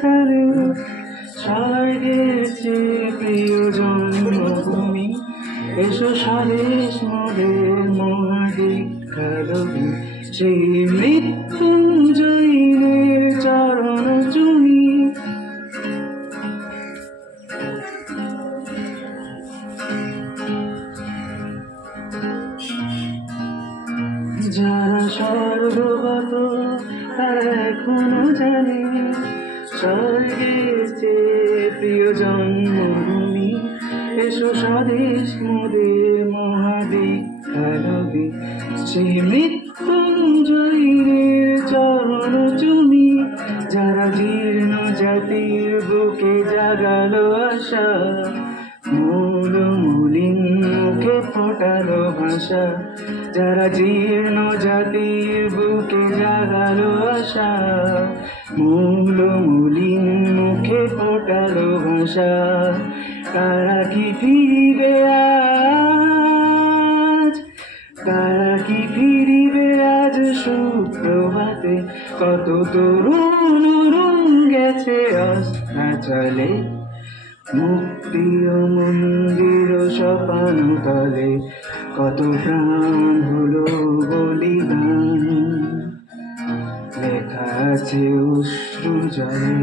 ছাড়ে স্বর্গের চেয়ে প্রিয় জন্মভূমি, এসো স্বদেশ মোদের মহাদীক্ষালভী, সেই মৃত্যুঞ্জয়ীর চরণ চুমি। যারা স্বর্গগত তারা এখনো জানে স্বর্গের চেয়ে প্রিয় জন্মভূমি, এসো স্বদেশ মোদের মহাদীক্ষালভী, সেই মৃত্যুঞ্জয়ীর চরণ চুমি। যারা জীর্ণ জাতির বুকে জাগালো আশা, মূল মলিন মুখে ফোটালো ভাষা, যারা জীর্ণ জাতির বুকে জাগালো আশা, মূল মলিন মুখে ফোটালো ভাষা। তারা কি ফিরিবে আজ, তারা কি ফিরিবে আজ সুপ্রভাতে? কত তরুণ গেছে অস্তাচলে, মুক্তি ও মন্দির সপান তলে, কত প্রাণ হলো বলিদান, লেখা আছে অশ্রু জলে।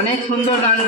অনেক সুন্দর গান।